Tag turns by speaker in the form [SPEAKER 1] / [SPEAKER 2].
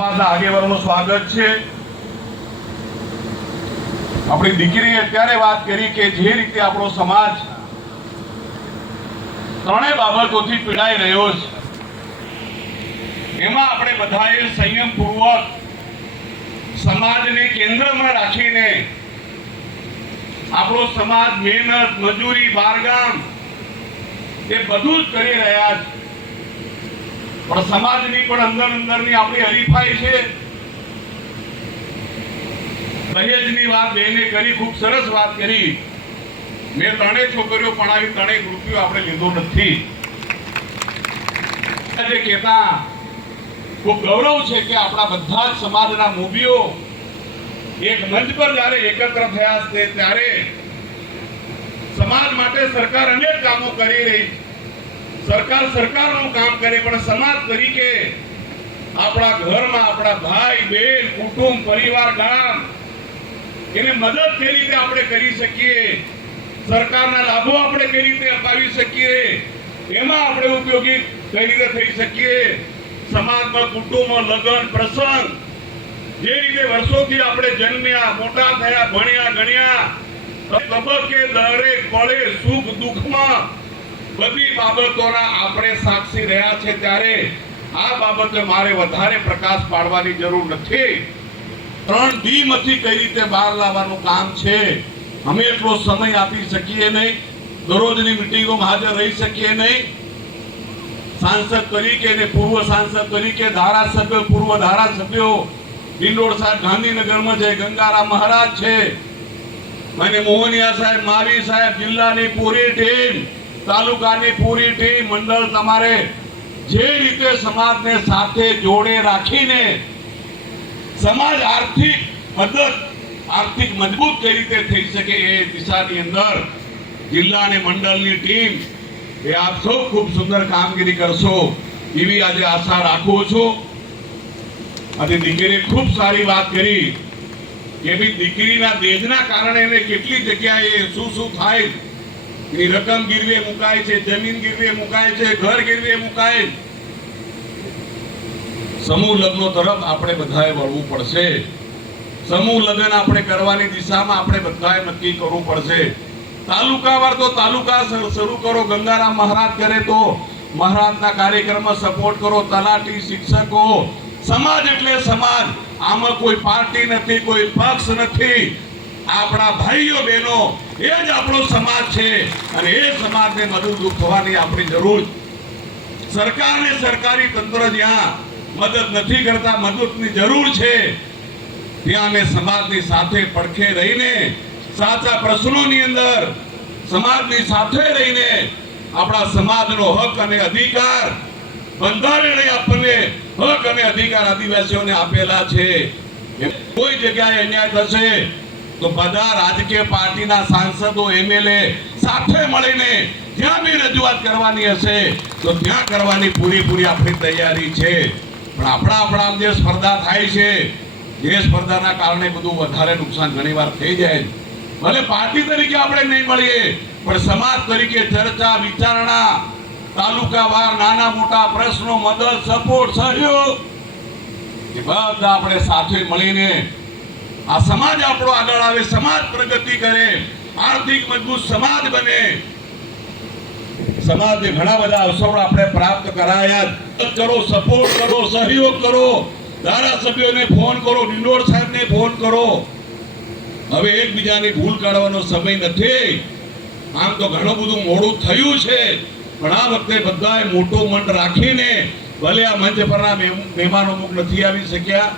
[SPEAKER 1] સમાજના આગેવાનોનું સ્વાગત છે. આપણી દીકરીએ અત્યારે વાત કરી કે જે રીતે આપણો સમાજ ત્રણેય બાબતોથી પીડાઈ રહ્યો છે. એમાં આપણે બધાએ સંયમપૂર્વક સમાજને કેન્દ્રમાં રાખીને આપણો સમાજ મહેનત, મજૂરી, બારગામ એ બધું જ કરી રહ્યા છે. પણ સમાજની પણ અંદર અંદરની આપણી હરીફાઈ છે. દહેજની વાત બેને કરી, ખૂબ સરસ વાત કરી. મેં ત્રણેય છોકરીઓ પણ આવી ત્રણેય રૂપિયો આપણે લીધો નથી. આજે કહેતા, ખૂબ ગૌરવ છે કે આપણા બધા જ સમાજના મૂવીઓ એક મંચ પર જ્યારે એકત્ર થયા છે, ત્યારે સમાજ માટે સરકાર અનેક કામો કરી રહી છે. સરકાર સરકારનું કામ કરે, પણ સમાજ તરીકે આપણા ઘરમાં આપણા ભાઈ બહેન કુટુંબ, પરિવાર, ગામ, એને મદદ કઈ રીતે આપણે કરી શકીએ? સરકારના લાભો આપણે કઈ રીતે અપાવી શકીએ? એમાં આપણે ઉપયોગી કઈ રીતે થઈ શકીએ? સમાજમાં કુટુંબ લગ્ન પ્રસંગ, જે રીતે વર્ષોથી આપણે જન્મ્યા, મોટા થયા, ભણ્યા, ગણ્યા, તબક્કે દરેક પળે સુખ દુઃખમાં બધી બાબતોના આપણે સાક્ષી રહ્યા છે ત્યારે આ બાબતે મારે વધારે પ્રકાશ પાડવાની જરૂર નથી. ત્રણ ડી માંથી કઈ રીતે બહાર લાવવાનું કામ છે, અમે એટલો સમય આપી શકીએ નહીં, દરરોજની મિટિંગોમાં હાજર રહી શકીએ નહીં. સાંસદ તરીકે ને પૂર્વ સાંસદ તરીકે ધારાસભ્ય, પૂર્વ ધારાસભ્યો ડિંડોર સાહેબ ગાંધીનગરમાં છે, ગંગારામ મહારાજ છે. અને મોહનિયા સાહેબ માવી સાહેબ, જિલ્લાની પૂરી ટીમ તાલુકાની પૂરી ટીમ, મંડળ તમારે જે રીતે સમાજને સાથે જોડે રાખીને સમાજ આર્થિક મદદ, આર્થિક મજબૂત કઈ રીતે થઈ શકે એ દિશાની અંદર જિલ્લા અને મંડળની ટીમ, એ આપ સૌ ખૂબ સુંદર કામગીરી કરશો એવી આજે આશા રાખું છું. અને દીકરીએ ખૂબ સારી વાત કરી કે દીકરીના દેજના કારણે કેટલી જગ્યાએ શું શું થાય એની રકમ ગીરવે મુકાય છે, જમીન ગીરવે મુકાય છે, ઘર ગીરવે મુકાય. સમૂહ લગ્નો તરફ આપણે બધાએ વળવું પડશે. સમૂહ લગ્ન આપણે કરવાની દિશામાં આપણે બધાએ નક્કી કરવું પડશે. તાલુકાવાર તો તાલુકા શરૂ કરો, ગંગારામ મહારાજ કરે તો મહારાજના કાર્યક્રમમાં સપોર્ટ કરો, તલાટી શિક્ષકો. સમાજ એટલે સમાજ. આમાં કોઈ પાર્ટી નથી, કોઈ પક્ષ નથી. આપણા ભાઈઓ, બહેનો, એ જ આપણો સમાજ છે અને એ સમાજને મદદરૂપ થવાની આપણી જરૂર. સરકારને સરકારી તંત્ર જ્યાં મદદ નથી કરતા, મદદની જરૂર છે, ત્યાં અમે સમાજની સાથે પડખે રહીને, સાચા પ્રશ્નોની અંદર સમાજની સાથે રહીને આપણા સમાજનો હક અને અધિકાર બંધારણે આપણને હક અને અધિકાર આદિવાસીઓને આપેલા છે કોઈ જગ્યાએ અન્યાય થશે તો બધા રાજકીય પાર્ટીના સાંસદો એમએલએ સાથે મળીને જ્યાં બી રજૂઆત કરવાની હશે, તો ત્યાં કરવાની પૂરેપૂરી આપણી તૈયારી છે. પણ આપણા આપણા જે સ્પર્ધા થાય છે, જે સ્પર્ધાના કારણે બધું વધારે નુકસાન ઘણીવાર થઈ જાય. ભલે પાર્ટી તરીકે આપણે નહીં મળીએ, પણ સમાજ તરીકે ચર્ચા, વિચારણા તાલુકાવાર નાના મોટા પ્રશ્નો, મદદ, સપોર્ટ, સહયોગ, એ બધા આપણે સાથે મળીને આ સમાજ આપણો આગળ આવે, સમાજ પ્રગતિ કરે, આર્થિક મજબૂત સમાજ બને. સમાજને ઘણા બધા અવસરો આપણે પ્રાપ્ત કરાયા કરો સપોર્ટ કરો, સહયોગ કરો. ધારાસભ્યોને ફોન કરો ડિંડોર સાહેબને ફોન કરો. હવે એકબીજાની ભૂલ કાઢવાનો સમય નથી. આમ તો ઘણું બધું મોડું થયું છે. પણ આ વખતે બધાએ મોટો મન રાખીને ભલે આ મંચ પરના મહેમાનો અમુક નથી આવી શક્યા